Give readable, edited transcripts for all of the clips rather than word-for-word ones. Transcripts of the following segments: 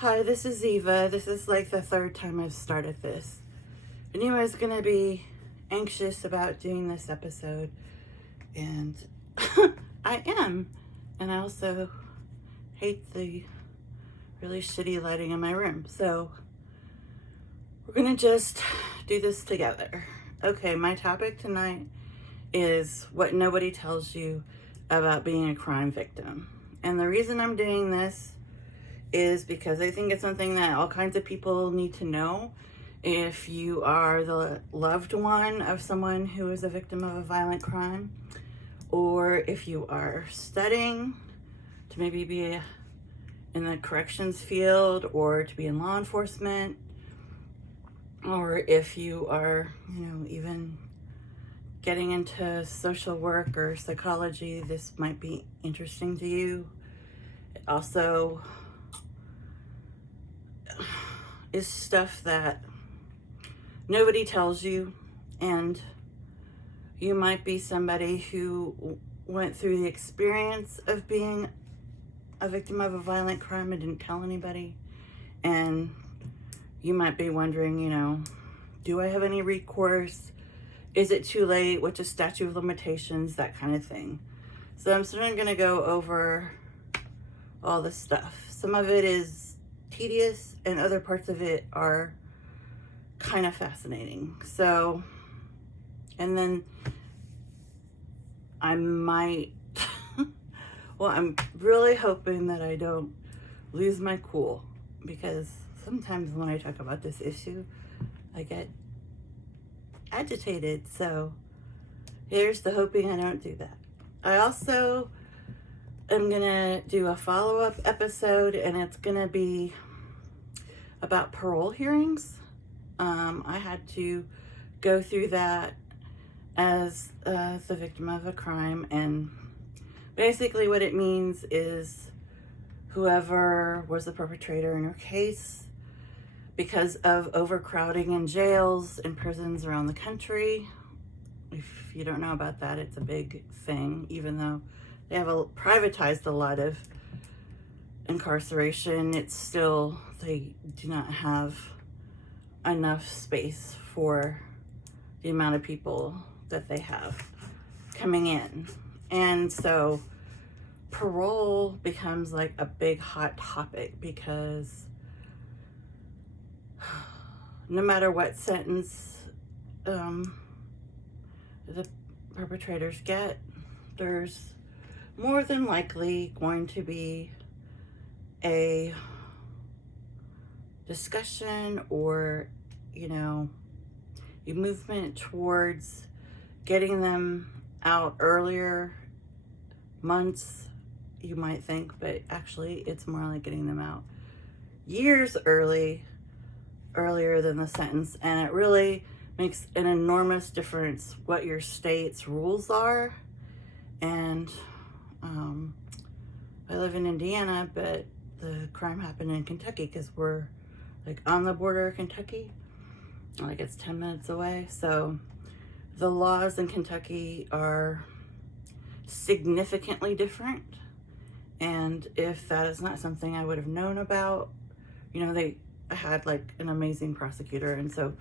Hi, this is Eva. This is like the third time I've started this. I knew I was going to be anxious about doing this episode, and I am. And I also hate the really shitty lighting in my room. So we're going to just do this together. Okay, my topic tonight is what nobody tells you about being a crime victim. And the reason I'm doing this is because I think it's something that all kinds of people need to know. If you are the loved one of someone who is a victim of a violent crime, or if you are studying to maybe be in the corrections field or to be in law enforcement, or if you are, even getting into social work or psychology, this might be interesting to you. It also is stuff that nobody tells you, and you might be somebody who went through the experience of being a victim of a violent crime and didn't tell anybody, and you might be wondering, do I have any recourse? Is it too late? What's a statute of limitations? That kind of thing. So I'm sort of going to go over all this stuff. Some of it is tedious and other parts of it are kind of fascinating. So, and then I might, well, I'm really hoping that I don't lose my cool, because sometimes when I talk about this issue, I get agitated. So here's the hoping I don't do that. I also am gonna do a follow-up episode, and it's gonna be about parole hearings. I had to go through that as the victim of a crime, and basically what it means is whoever was the perpetrator in your case, because of overcrowding in jails and prisons around the country. If you don't know about that, it's a big thing, even though they have privatized a lot of incarceration. It's still, they do not have enough space for the amount of people that they have coming in. And so parole becomes like a big hot topic, because no matter what sentence the perpetrators get, there's more than likely going to be a discussion or, a movement towards getting them out earlier, months, you might think, but actually it's more like getting them out years earlier than the sentence. And it really makes an enormous difference what your state's rules are. And I live in Indiana, but the crime happened in Kentucky, because we're like on the border of Kentucky, like it's 10 minutes away. So the laws in Kentucky are significantly different. And if that is not something I would have known about, they had like an amazing prosecutor, and so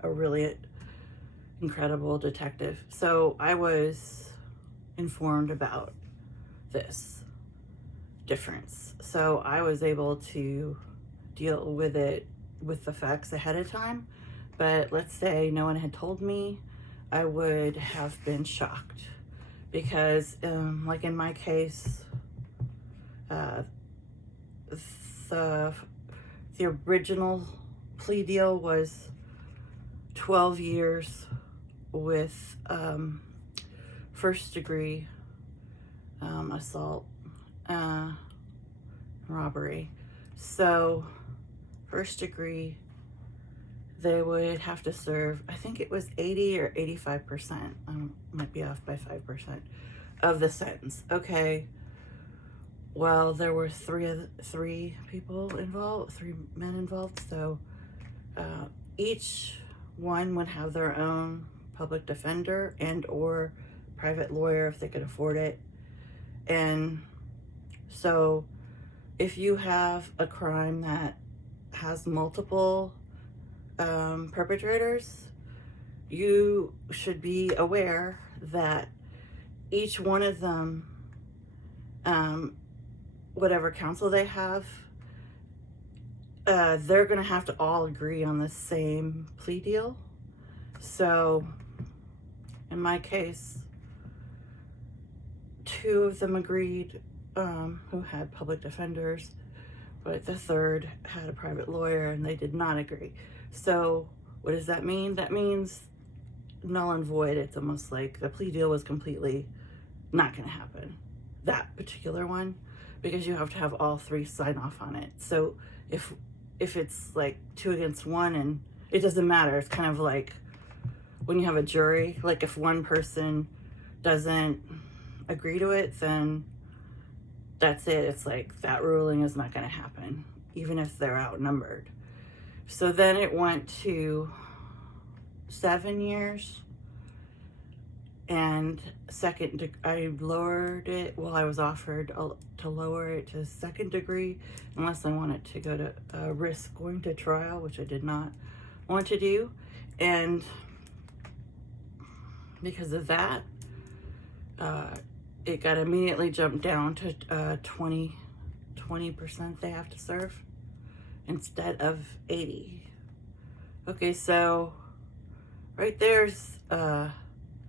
a really incredible detective. So I was informed about this difference. So I was able to deal with it with the facts ahead of time. But let's say no one had told me, I would have been shocked, because like in my case, the original plea deal was 12 years with first degree assault, robbery. So first degree, they would have to serve, I think it was 80 or 85%, I might be off by 5%, of the sentence. Okay, well, there were three people involved, 3 men involved, so each one would have their own public defender and or private lawyer if they could afford it. And so if you have a crime that has multiple perpetrators, you should be aware that each one of them, whatever counsel they have, they're going to have to all agree on the same plea deal. So in my case, 2 of them agreed, who had public defenders, but the third had a private lawyer, and they did not agree. So what does that mean? That means null and void. It's almost like the plea deal was completely not going to happen, that particular one, because you have to have all 3 sign off on it. So if it's like 2 against 1, and it doesn't matter, it's kind of like when you have a jury, like if one person doesn't agree to it, then that's it. It's like that ruling is not going to happen, even if they're outnumbered. So then it went to 7 years, and I lowered it. Well, I was offered to lower it to 2nd degree unless I wanted to go to risk going to trial, which I did not want to do. And because of that, it got immediately jumped down to 20% they have to serve instead of 80. Okay, so right there's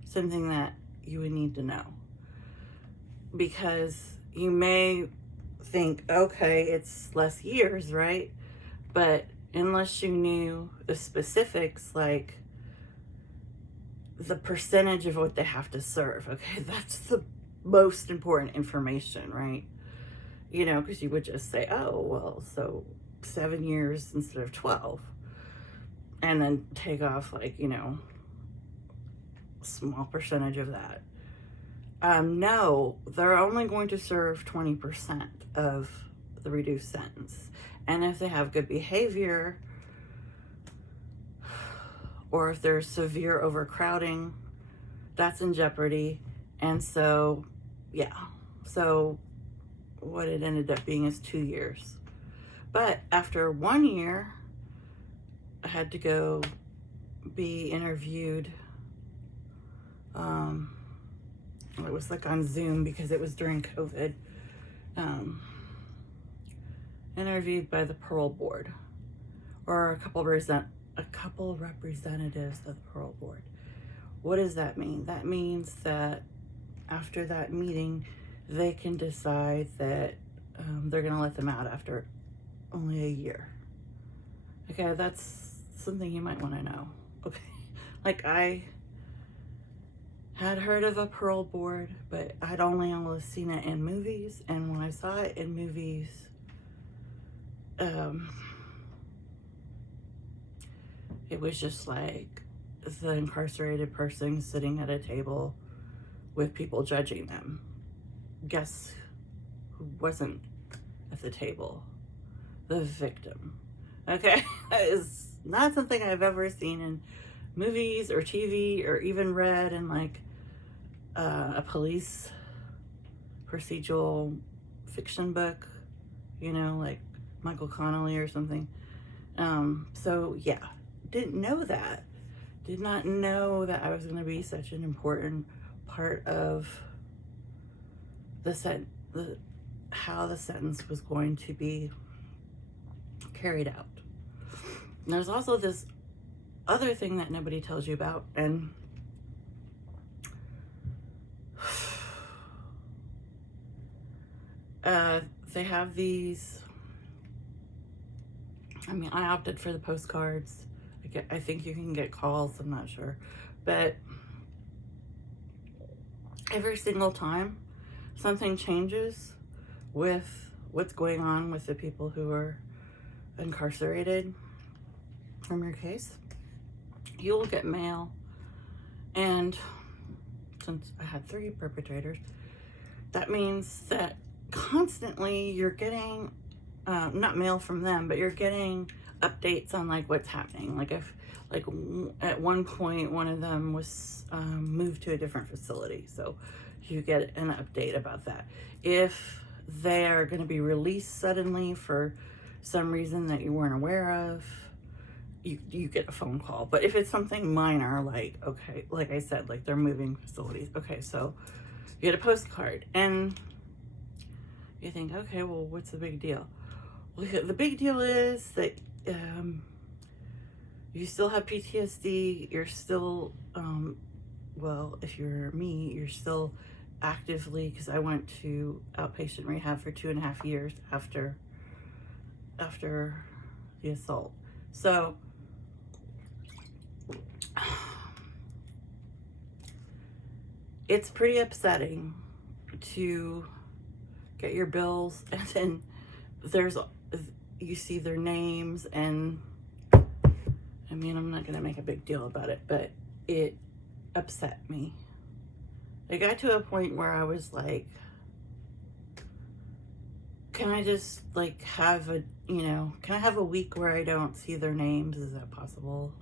something that you would need to know, because you may think, okay, it's less years, right? But unless you knew the specifics, like the percentage of what they have to serve, okay, that's the most important information, right? You know, because you would just say, oh, well, so 7 years instead of 12, and then take off, like, you know, a small percentage of that. No, they're only going to serve 20% of the reduced sentence. And if they have good behavior, or if there's severe overcrowding, that's in jeopardy. And so, yeah. So what it ended up being is 2 years. But after 1 year, I had to go be interviewed. It was like on Zoom because it was during COVID. Interviewed by the parole board, or a couple representatives of the parole board. What does that mean? That means that after that meeting, they can decide that they're going to let them out after only a year. Okay, that's something you might want to know. Okay, like I had heard of a parole board, but I'd only seen it in movies, and when I saw it in movies, it was just like the incarcerated person sitting at a table with people judging them. Guess who wasn't at the table? The victim. Okay, that is not something I've ever seen in movies or TV, or even read in like a police procedural fiction book, you know, like Michael Connelly or something. So yeah, didn't know that. Did not know that I was going to be such an important part of how the sentence was going to be carried out. And there's also this other thing that nobody tells you about, and they have these, I mean, I opted for the postcards. I think you can get calls, I'm not sure. But every single time something changes with what's going on with the people who are incarcerated from your case, you will get mail. And since I had 3 perpetrators, that means that constantly you're getting not mail from them, but you're getting updates on like what's happening. Like if like at one point one of them was moved to a different facility, so you get an update about that. If they're going to be released suddenly for some reason that you weren't aware of, you get a phone call. But if it's something minor, like, okay, like I said, like they're moving facilities, okay, so you get a postcard, and you think, okay, well, what's the big deal? Well, the big deal is that you still have PTSD, you're still, well, if you're me, you're still actively, because I went to outpatient rehab for 2.5 years after the assault. So it's pretty upsetting to get your bills and then you see their names, and I mean, I'm not gonna make a big deal about it, but it upset me. It got to a point where I was like, can I just like have a, can I have a week where I don't see their names? Is that possible?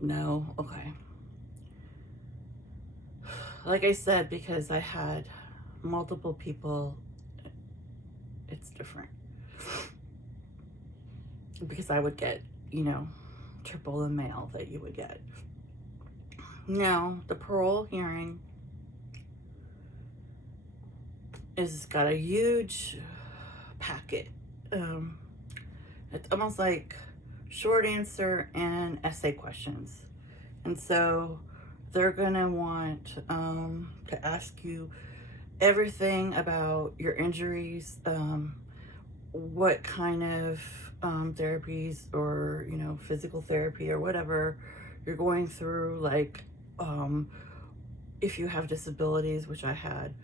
No? Okay. Like I said, because I had multiple people, it's different. Because I would get, triple the mail that you would get. Now, the parole hearing is got a huge packet. It's almost like short answer and essay questions. And so they're gonna want to ask you everything about your injuries, what kind of therapies or, physical therapy or whatever you're going through, like if you have disabilities, which I had,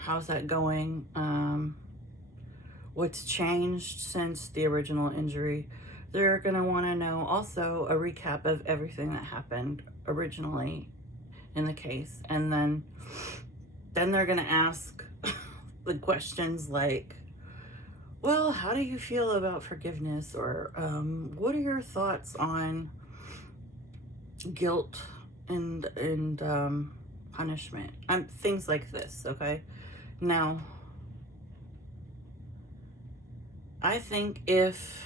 how's that going? What's changed since the original injury? They're gonna wanna know also a recap of everything that happened originally in the case. And then they're gonna ask the questions like, well, how do you feel about forgiveness? Or what are your thoughts on guilt and punishment? Things like this, okay? Now, I think if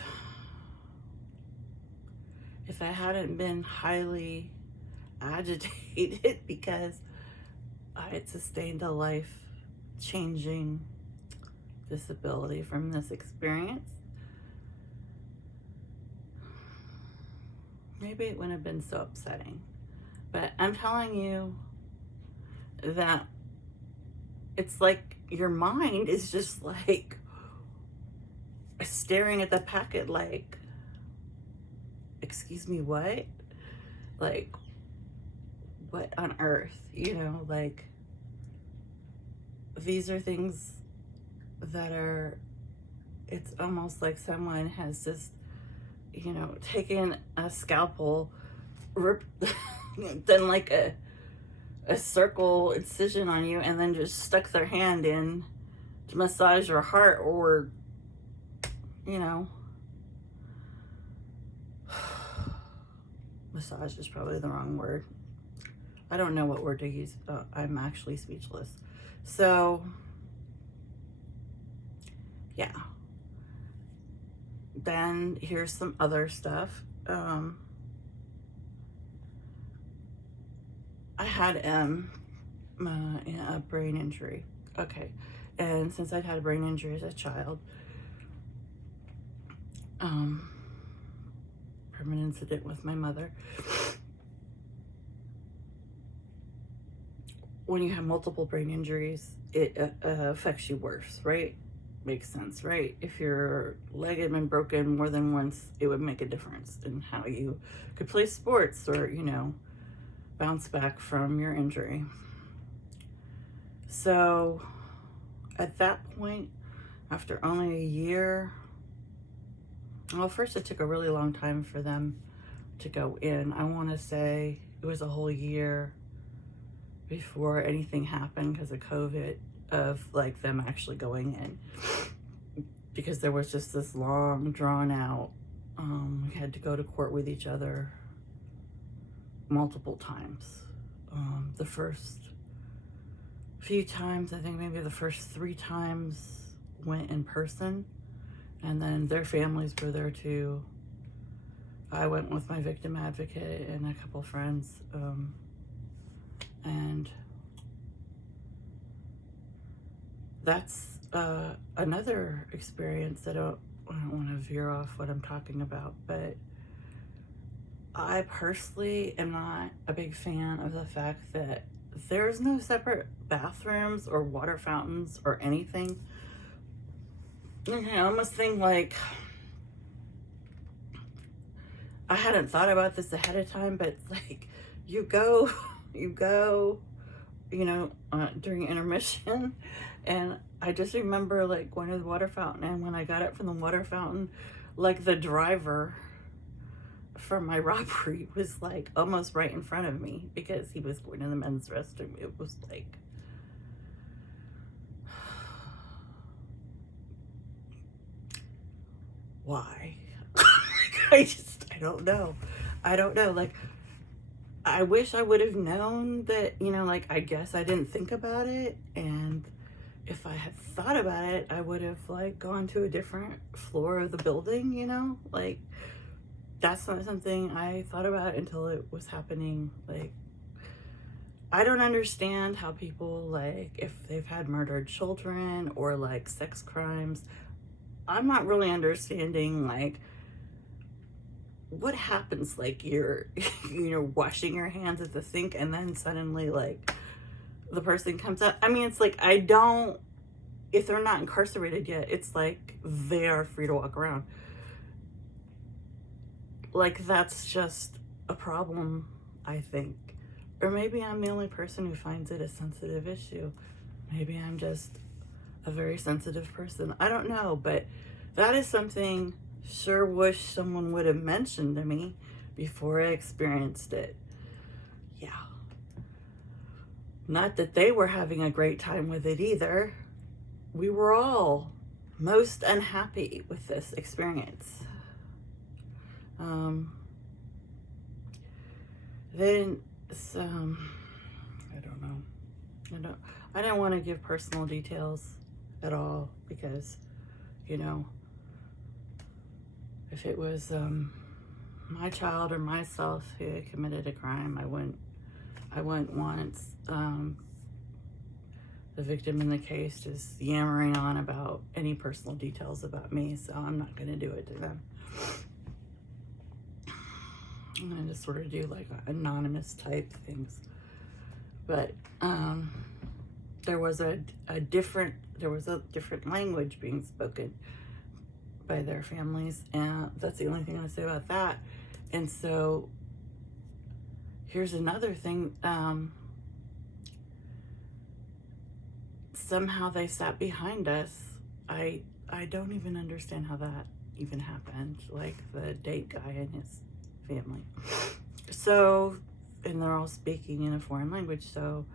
I hadn't been highly agitated because I had sustained a life-changing disability from this experience, maybe it wouldn't have been so upsetting. But I'm telling you that it's like your mind is just like staring at the packet like, excuse me, what? Like, what on earth? Like, these are things that are, it's almost like someone has just, taken a scalpel, done like a circle incision on you, and then just stuck their hand in to massage your heart, or, massage is probably the wrong word. I don't know what word to use. I'm actually speechless. So, yeah. Then here's some other stuff. I had a brain injury. Okay. And since I'd had a brain injury as a child, from an incident with my mother, when you have multiple brain injuries, it affects you worse, right? Makes sense, right? If your leg had been broken more than once, it would make a difference in how you could play sports or, bounce back from your injury. So at that point, after only a year, well, first it took a really long time for them to go in. I want to say it was a whole year before anything happened because of COVID, of like them actually going in, because there was just this long drawn out, we had to go to court with each other multiple times. The first few times. I think maybe the first 3 times went in person, and then their families were there too. I went with my victim advocate and a couple friends, and that's another experience. I don't want to veer off what I'm talking about, but I personally am not a big fan of the fact that there's no separate bathrooms or water fountains or anything. I almost think like, I hadn't thought about this ahead of time, but it's like you go, during intermission, and I just remember like going to the water fountain, and when I got up from the water fountain, like the driver from my robbery was like almost right in front of me because he was going to the men's restroom. It was like, why? I don't know. Like, I wish I would have known that, like, I guess I didn't think about it. And if I had thought about it, I would have, like, gone to a different floor of the building, like, that's not something I thought about until it was happening. Like, I don't understand how people, like, if they've had murdered children or, like, sex crimes, I'm not really understanding, like, what happens, like, you're washing your hands at the sink and then suddenly, like, the person comes out. I mean, it's like, if they're not incarcerated yet, it's like they are free to walk around. Like, that's just a problem, I think. Or maybe I'm the only person who finds it a sensitive issue. Maybe I'm just a very sensitive person. I don't know, but that is something sure wish someone would have mentioned to me before I experienced it. Yeah. Not that they were having a great time with it either. We were all most unhappy with this experience. Then I don't know. I don't want to give personal details at all because, if it was my child or myself who had committed a crime, I wouldn't want the victim in the case just yammering on about any personal details about me, so I'm not going to do it to them. I'm going to just sort of do like anonymous type things. But there was a different language being spoken by their families, and that's the only thing I'm going to say about that. And so here's another thing. Somehow they sat behind us. I don't even understand how that even happened. Like the date guy and his family. So, and they're all speaking in a foreign language. So,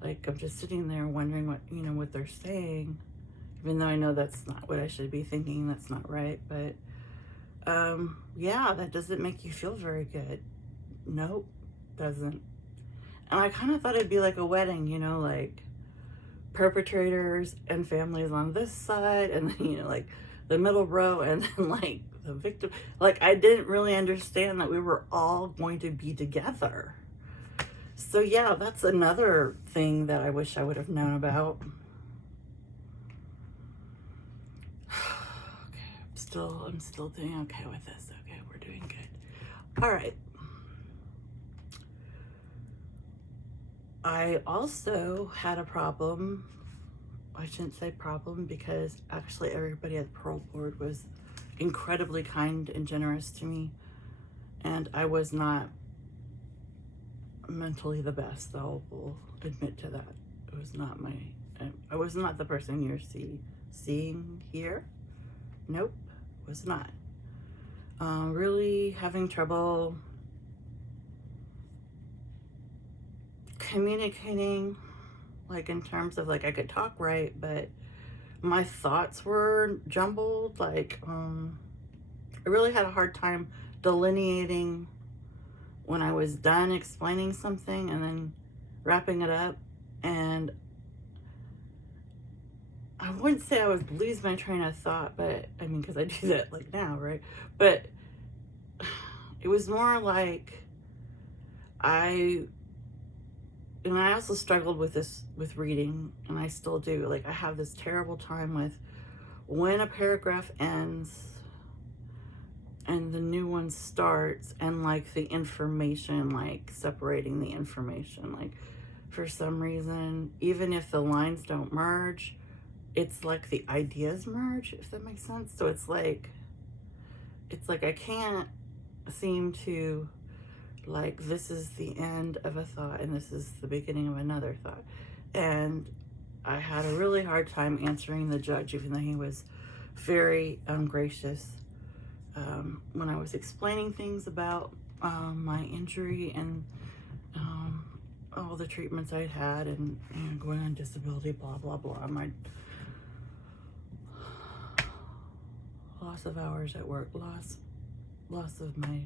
like, I'm just sitting there wondering what they're saying, even though I know that's not what I should be thinking. That's not right. But, yeah, that doesn't make you feel very good. Nope, doesn't. And I kind of thought it'd be like a wedding, like perpetrators and families on this side, and then, like the middle row, and then like the victim. Like, I didn't really understand that we were all going to be together. So yeah, that's another thing that I wish I would have known about. Okay, I'm still doing okay with this. Okay, we're doing good. All right. I also had a problem. I shouldn't say problem, because actually everybody at the parole board was incredibly kind and generous to me, and I was not mentally the best. I will admit to that. It was not I was not the person you're seeing here. Nope, was not. Really having trouble communicating, like in terms of like I could talk right, but my thoughts were jumbled. Like I really had a hard time delineating when I was done explaining something and then wrapping it up, and I wouldn't say I would lose my train of thought, but I mean, because I do that like now, right? But it was more like I also struggled with this, with reading, and I still do. Like, I have this terrible time with when a paragraph ends and the new one starts, and like the information, like separating the information. Like, for some reason, even if the lines don't merge, it's like the ideas merge, if that makes sense. So it's like I can't seem to, like, this is the end of a thought and this is the beginning of another thought. And I had a really hard time answering the judge, even though he was very gracious, when I was explaining things about my injury and all the treatments I'd had, and going on disability, blah, blah, blah. My loss of hours at work, loss of my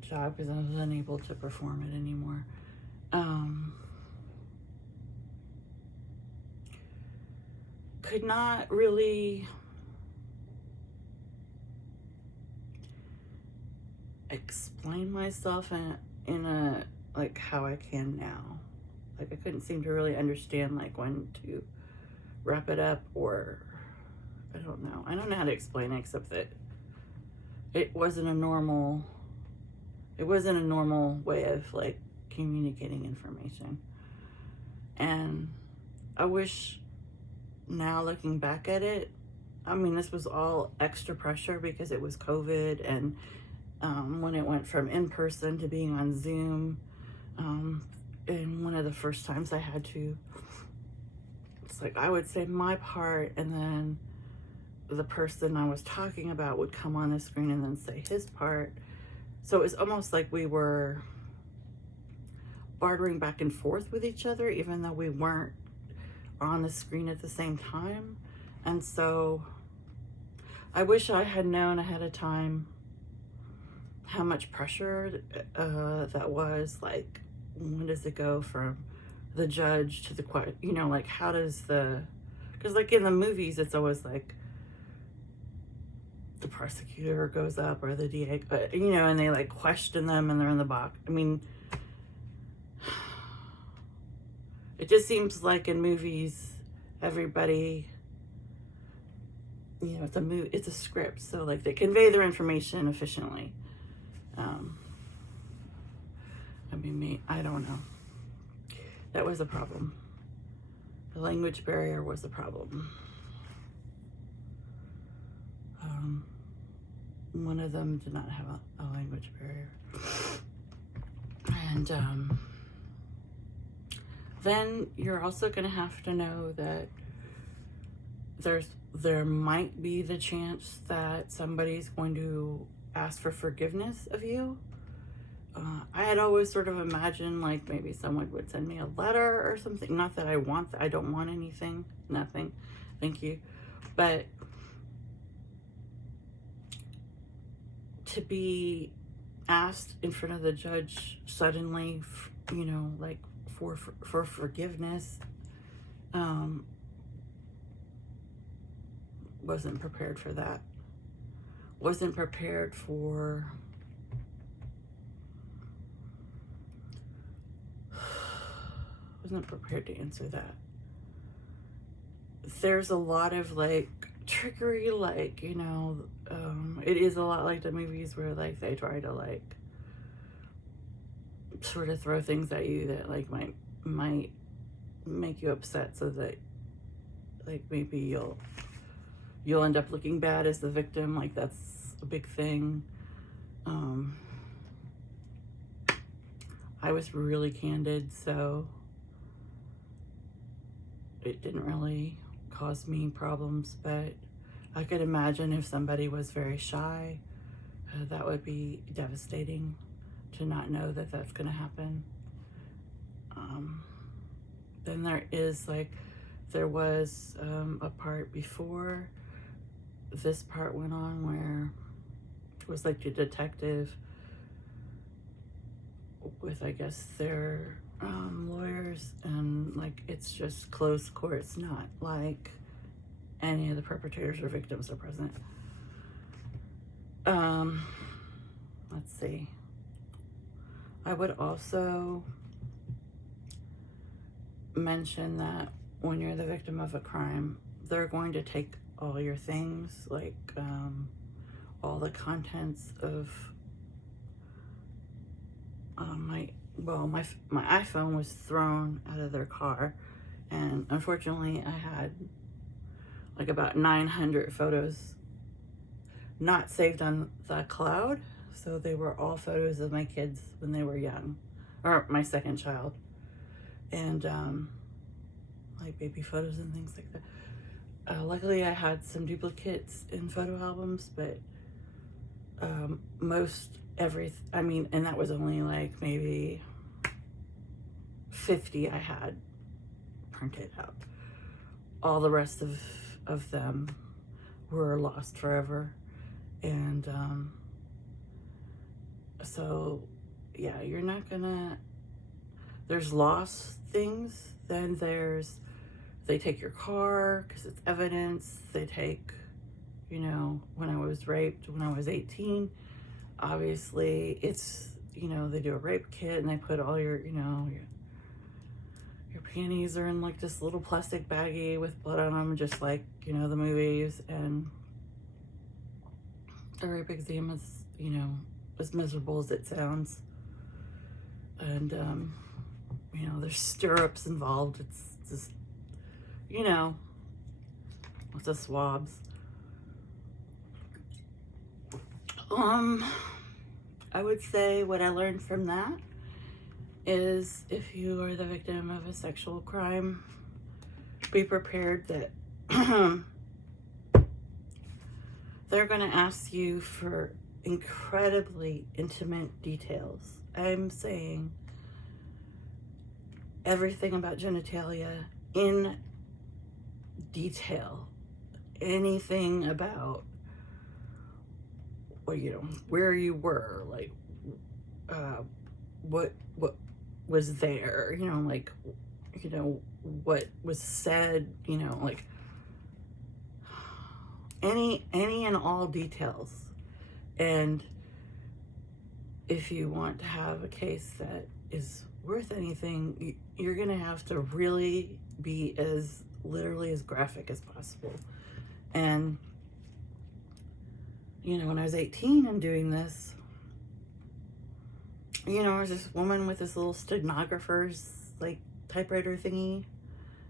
job because I was unable to perform it anymore. Could not really explain myself in a like how I can now. Like, I couldn't seem to really understand like when to wrap it up, or I don't know how to explain it, except that it wasn't a normal way of like communicating information. And I wish, now looking back at it, I mean, this was all extra pressure because it was COVID, and when it went from in person to being on Zoom, and one of the first times I had to, it's like I would say my part, and then the person I was talking about would come on the screen and then say his part. So it was almost like we were bartering back and forth with each other, even though we weren't on the screen at the same time. And so I wish I had known ahead of time how much pressure that was. Like, when does it go from the judge to the like, how does because like in the movies it's always like the prosecutor goes up or the DA, and they like question them and they're in the box. I mean, it just seems like in movies everybody, it's a script, so like they convey their information efficiently. I don't know. That was a problem. The language barrier was a problem. One of them did not have a language barrier. And then you're also going to have to know that there might be the chance that somebody's going to ask for forgiveness of you. I had always sort of imagined like maybe someone would send me a letter or something. Not that I don't want anything, nothing, thank you. But to be asked in front of the judge suddenly, like for forgiveness, wasn't prepared for that. Wasn't prepared to answer that. There's a lot of like trickery, like, it is a lot like the movies where like they try to like sort of throw things at you that like might make you upset, so that like maybe you'll end up looking bad as the victim. Like, that's a big thing. I was really candid, so it didn't really cause me problems, but I could imagine if somebody was very shy, that would be devastating to not know that that's going to happen. Then there was a part before this part went on where it was like the detective with, I guess, their lawyers, and like it's just closed court. It's not like any of the perpetrators or victims are present. Let's see. I would also mention that when you're the victim of a crime, they're going to take all your things, like all the contents of my iPhone was thrown out of their car, and unfortunately I had like about 900 photos not saved on the cloud, so they were all photos of my kids when they were young, or my second child, and like baby photos and things like that. Luckily I had some duplicates in photo albums, but and that was only like maybe 50 I had printed out. All the rest of them were lost forever. And so yeah, you're not gonna, there's lost things, then they take your car because it's evidence. They take, when I was raped when I was 18, obviously it's, they do a rape kit and they put all your panties are in like this little plastic baggie with blood on them, just like, the movies. And the rape exam is, as miserable as it sounds. And, there's stirrups involved. It's just, with the swabs. I would say what I learned from that is if you are the victim of a sexual crime, be prepared that they're going to ask you for incredibly intimate details. I'm saying everything about genitalia in detail. Anything about, well, where you were, like, what was there, like, what was said, like any and all details. And if you want to have a case that is worth anything, you're gonna have to really be literally as graphic as possible. And when I was 18 and doing this, I was this woman with this little stenographer's like typewriter thingy,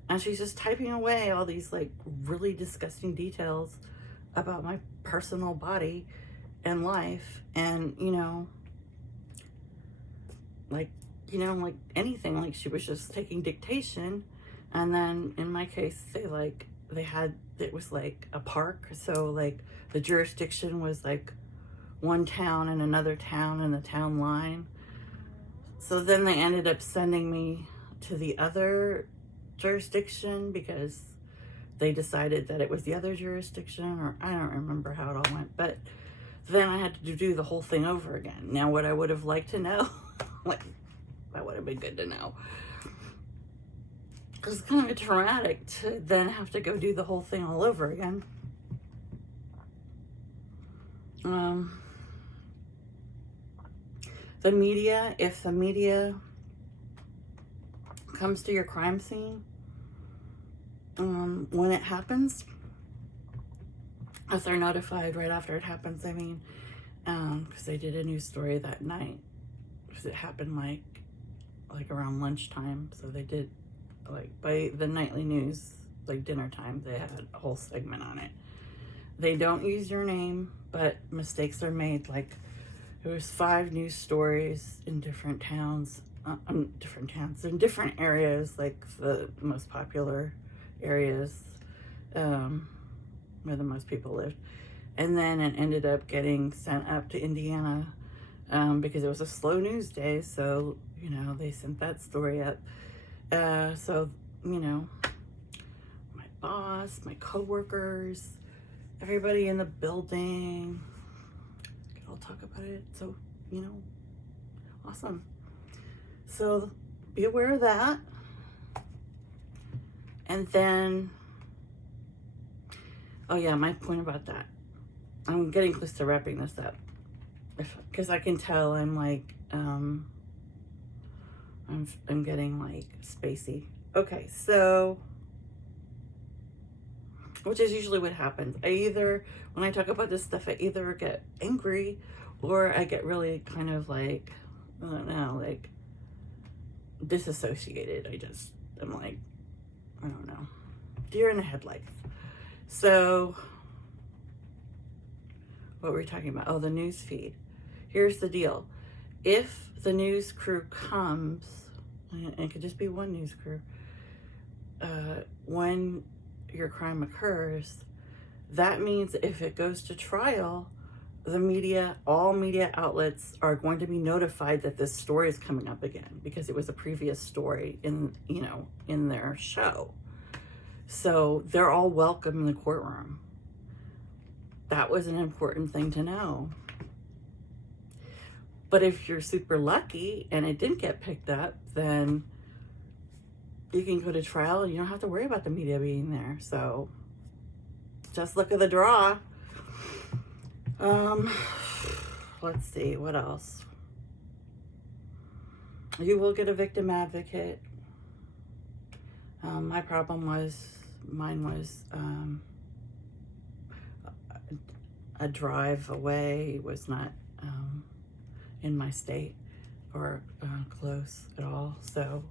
and she's just typing away all these like really disgusting details about my personal body and life. And like anything, like she was just taking dictation. And then in my case, it was like a park, so like the jurisdiction was like one town and another town and the town line. So then they ended up sending me to the other jurisdiction because they decided that it was the other jurisdiction, or I don't remember how it all went. But then I had to do the whole thing over again. Now, what I would have liked to know, like, that would have been good to know. It's kind of traumatic to then have to go do the whole thing all over again. The media, if the media comes to your crime scene, when it happens, if they're notified right after it happens, because they did a news story that night, because it happened like around lunchtime, so they did, like, by the nightly news, like dinner time, they had a whole segment on it. They don't use your name, but mistakes are made. Like, there was 5 news stories in different towns, in different areas, like the most popular areas, where the most people lived. And then it ended up getting sent up to Indiana, because it was a slow news day, so, they sent that story up. So, my boss, my coworkers, everybody in the building, I'll talk about it. So, awesome. So be aware of that. And then, oh yeah, my point about that. I'm getting close to wrapping this up. Because I can tell I'm like, I'm getting like spacey. Okay, so, which is usually what happens. When I talk about this stuff, I either get angry or I get really kind of like, I don't know, like disassociated. I'm like, I don't know, deer in the headlights. So, what were we talking about? Oh, the news feed. Here's the deal. If the news crew comes, and it could just be one news crew, when your crime occurs, that means if it goes to trial, all media outlets are going to be notified that this story is coming up again because it was a previous story in their show. So they're all welcome in the courtroom. That was an important thing to know. But if you're super lucky and it didn't get picked up, then you can go to trial and you don't have to worry about the media being there. So just look at the draw. Let's see, what else? You will get a victim advocate. Mine was a drive away, was not in my state or close at all. So,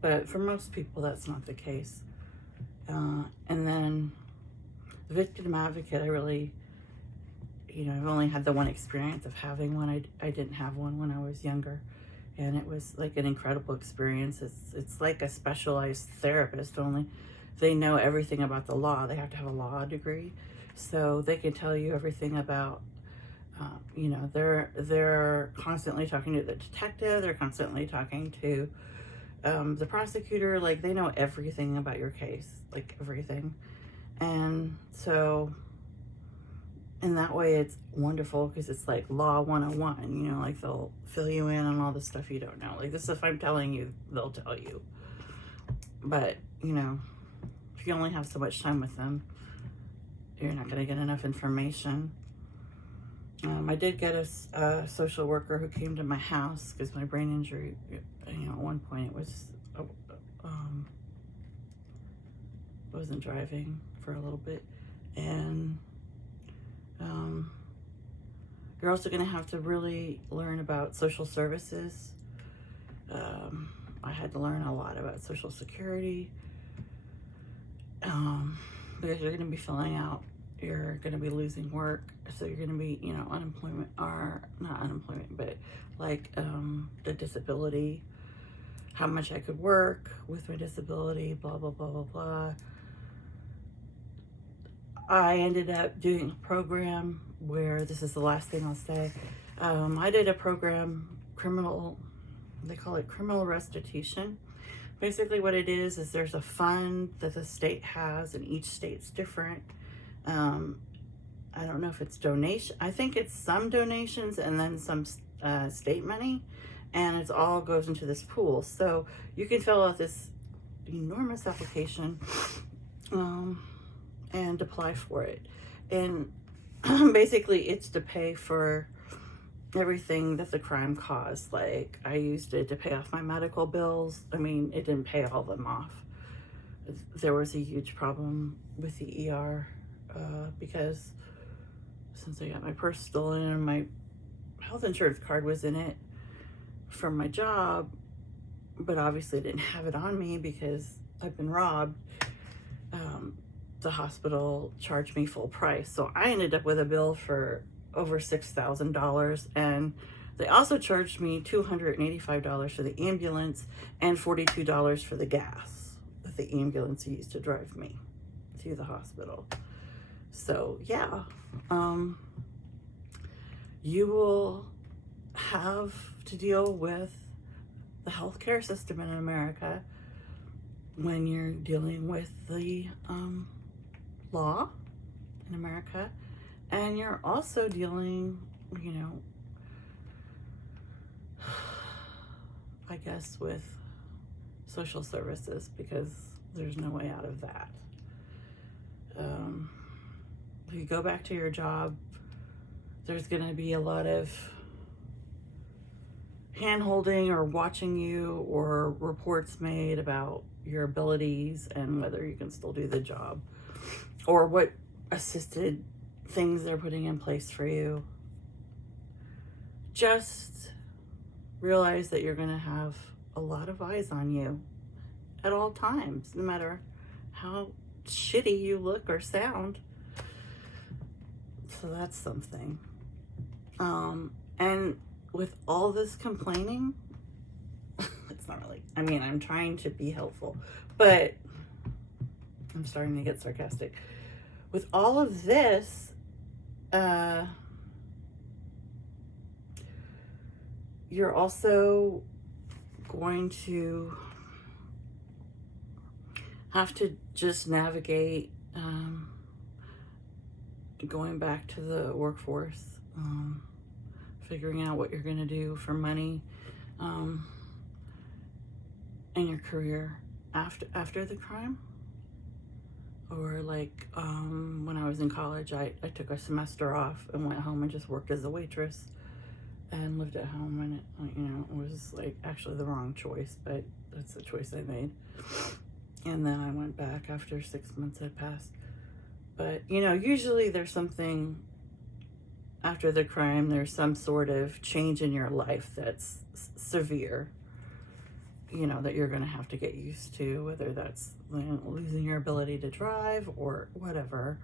but for most people, that's not the case. And then the victim advocate, I really, I've only had the one experience of having one. I didn't have one when I was younger. And it was like an incredible experience. It's like a specialized therapist, only they know everything about the law. They have to have a law degree. So they can tell you everything about, they're constantly talking to the detective. They're constantly talking to the prosecutor. Like, they know everything about your case, like everything. And so in that way, it's wonderful because it's like law 101, like they'll fill you in on all the stuff you don't know. Like this, if I'm telling you, they'll tell you. But, if you only have so much time with them, you're not going to get enough information. I did get a social worker who came to my house because my brain injury, at one point it was, wasn't driving for a little bit. And you're also going to have to really learn about social services. I had to learn a lot about Social Security because you're going to be filling out, you're going to be losing work, so you're going to be, unemployment, or not unemployment, but like the disability, how much I could work with my disability, blah, blah, blah, blah, blah. I ended up doing a program where, this is the last thing I'll say, I did a program, they call it criminal restitution. Basically what it is there's a fund that the state has, and each state's different. I don't know if it's donation. I think it's some donations and then some state money, and it all goes into this pool. So you can fill out this enormous application and apply for it. And basically it's to pay for everything that the crime caused. Like, I used it to pay off my medical bills. I mean, it didn't pay all of them off. There was a huge problem with the ER because since I got my purse stolen and my health insurance card was in it from my job, but obviously I didn't have it on me because I've been robbed, the hospital charged me full price. So I ended up with a bill for over $6,000, and they also charged me $285 for the ambulance and $42 for the gas that the ambulance used to drive me to the hospital. So yeah, you will have to deal with the healthcare system in America when you're dealing with the law in America. And you're also dealing, I guess, with social services, because there's no way out of that. If you go back to your job, there's going to be a lot of hand-holding or watching you, or reports made about your abilities and whether you can still do the job, or what assisted things they're putting in place for you. Just realize that you're going to have a lot of eyes on you at all times, no matter how shitty you look or sound. So that's something. And with all this complaining, it's not really, I mean, I'm trying to be helpful, but I'm starting to get sarcastic. With all of this, you're also going to have to just navigate going back to the workforce, figuring out what you're going to do for money in your career after the crime. Or like when I was in college, I took a semester off and went home and just worked as a waitress and lived at home, and it was like actually the wrong choice, but that's the choice I made. And then I went back after 6 months had passed. But usually there's something after the crime, there's some sort of change in your life that's severe, that you're going to have to get used to, whether that's losing your ability to drive or whatever,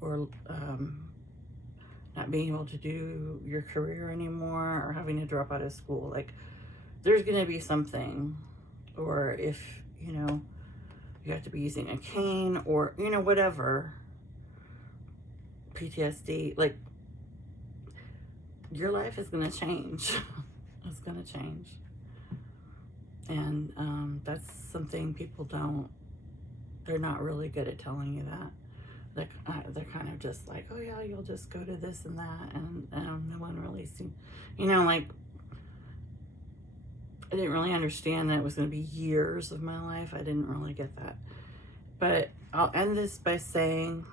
or not being able to do your career anymore, or having to drop out of school. Like, there's going to be something. Or if, you have to be using a cane, or, whatever, PTSD, like, your life is going to change. It's going to change. And that's something people they're not really good at telling you that. They're kind of just like, oh yeah, you'll just go to this and that, and no one really seems, like, I didn't really understand that it was going to be years of my life. I didn't really get that. But I'll end this by saying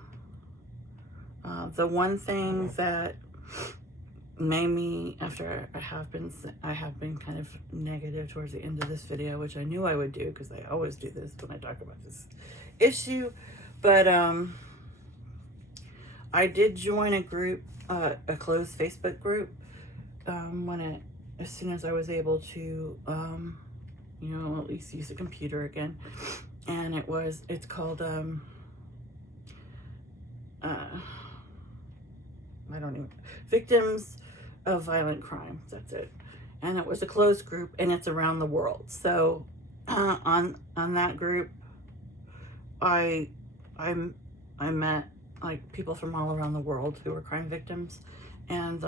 the one thing that made me, after I have been kind of negative towards the end of this video, which I knew I would do because I always do this when I talk about this issue, but I did join a group, a closed Facebook group, as soon as I was able to, at least use a computer again. And it's called, Victims of Violent Crime. That's it. And it was a closed group, and it's around the world. So, on that group, I met like people from all around the world who were crime victims. And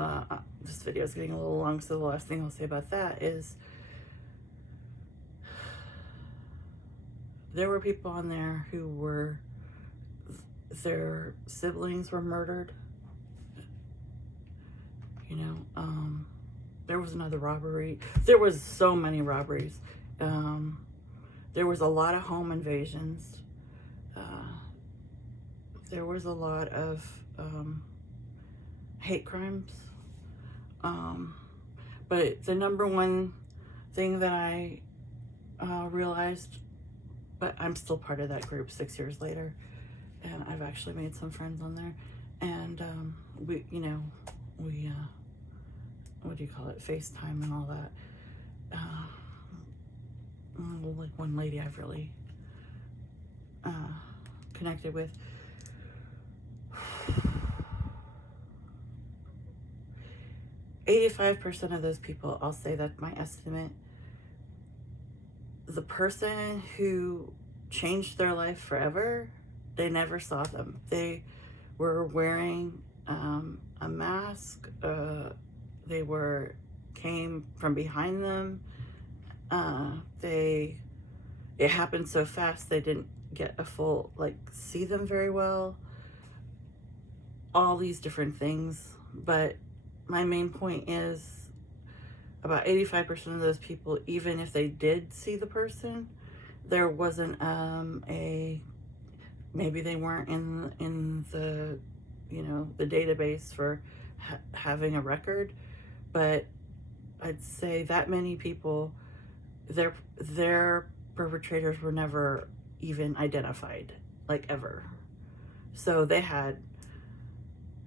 this video is getting a little long, so the last thing I'll say about that is there were people on there who their siblings were murdered. There was another robbery. There was so many robberies. There was a lot of home invasions. There was a lot of hate crimes. But the number one thing that I realized, but I'm still part of that group 6 years later, and I've actually made some friends on there, and we what do you call it, FaceTime and all that. Like one lady I've really connected with. 85% of those people, I'll say that's my estimate, the person who changed their life forever, they never saw them. They were wearing a mask. They came from behind them. It happened so fast they didn't get a full, see them very well. All these different things. But my main point is about 85% of those people, even if they did see the person, there wasn't maybe they weren't in the, you know, the database for having a record, but I'd say that many people, their perpetrators were never even identified, like, ever. So they had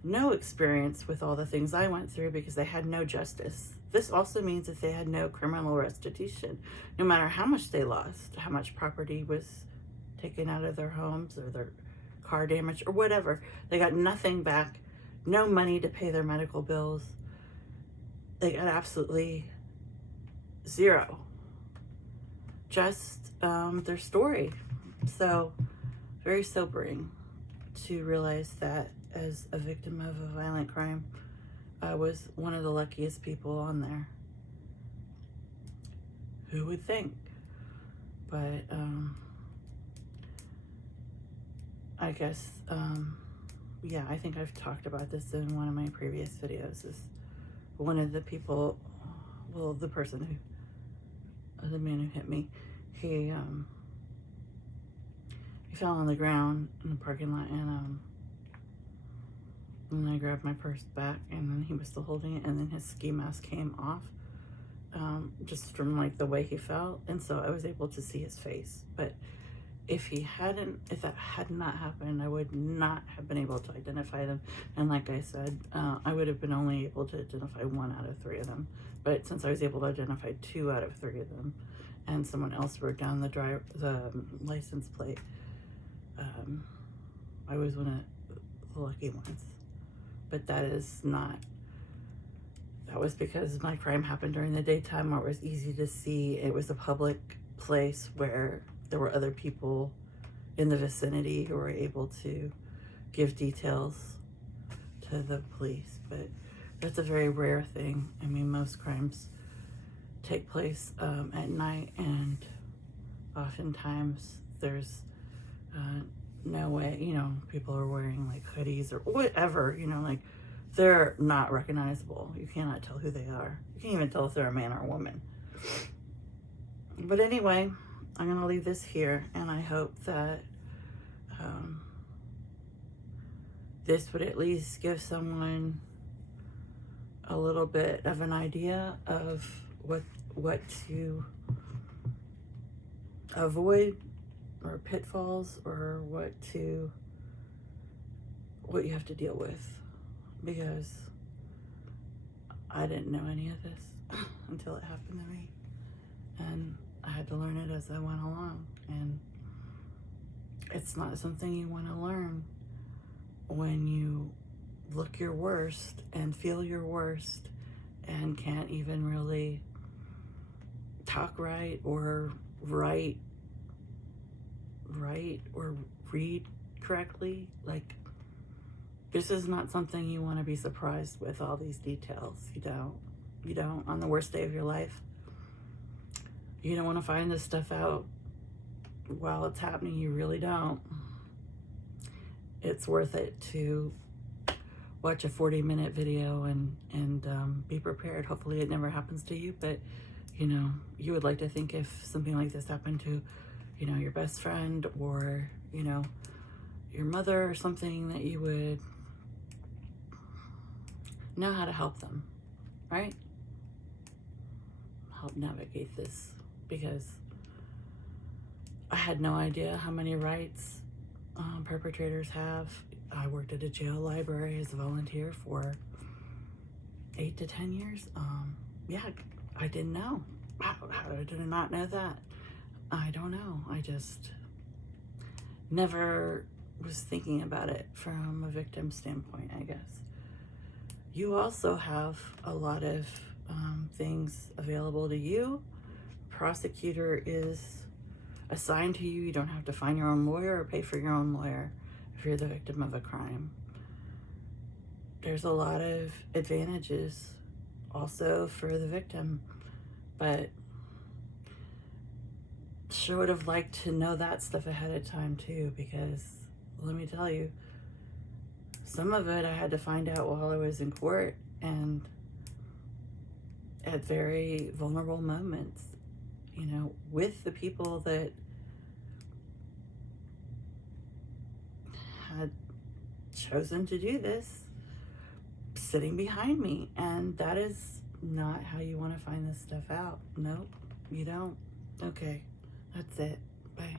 no experience with all the things I went through because they had no justice. This also means that they had no criminal restitution, no matter how much they lost, how much property was taken out of their homes or their car damage or whatever. They got nothing back, no money to pay their medical bills. They got absolutely zero. Just their story. So very sobering to realize that as a victim of a violent crime, I was one of the luckiest people on there. Who would think? But I guess, yeah, I think I've talked about this in one of my previous videos. Is one of the people, well, the person who, the man who hit me, he fell on the ground in the parking lot, and I grabbed my purse back, and then he was still holding it, and then his ski mask came off, just from like the way he fell, and so I was able to see his face. But if that had not happened, I would not have been able to identify them. And like I said, I would have been only able to identify 1 out of 3 of them. But since I was able to identify 2 out of 3 of them, and someone else wrote down the license plate, I was one of the lucky ones. But that was because my crime happened during the daytime, where it was easy to see. It was a public place where there were other people in the vicinity who were able to give details to the police. But that's a very rare thing. I mean, most crimes take place at night, and oftentimes there's no way, you know, people are wearing like hoodies or whatever, you know, like they're not recognizable. You cannot tell who they are. You can't even tell if they're a man or a woman. But anyway, I'm going to leave this here, and I hope that this would at least give someone a little bit of an idea of what to avoid, or pitfalls, or what you have to deal with, because I didn't know any of this until it happened to me, and I had to learn it as I went along. And it's not something you want to learn when you look your worst and feel your worst and can't even really talk right or write or read correctly. Like, this is not something you want to be surprised with, all these details. You don't on the worst day of your life. You don't want to find this stuff out while it's happening. You really don't. It's worth it to watch a 40-minute video and be prepared. Hopefully it never happens to you, but you know, you would like to think if something like this happened to, you know, your best friend, or, you know, your mother or something, that you would know how to help them, right? Help navigate this, because I had no idea how many rights perpetrators have. I worked at a jail library as a volunteer for 8 to 10 years. Yeah, I didn't know. How did I not know that? I don't know. I just never was thinking about it from a victim standpoint, I guess. You also have a lot of things available to you. Prosecutor is assigned to you. You don't have to find your own lawyer or pay for your own lawyer if you're the victim of a crime. There's a lot of advantages also for the victim, but sure would have liked to know that stuff ahead of time too, because let me tell you, some of it I had to find out while I was in court, and at very vulnerable moments, you know, with the people that had chosen to do this sitting behind me. And that is not how you want to find this stuff out. Nope, you don't. Okay, that's it. Bye.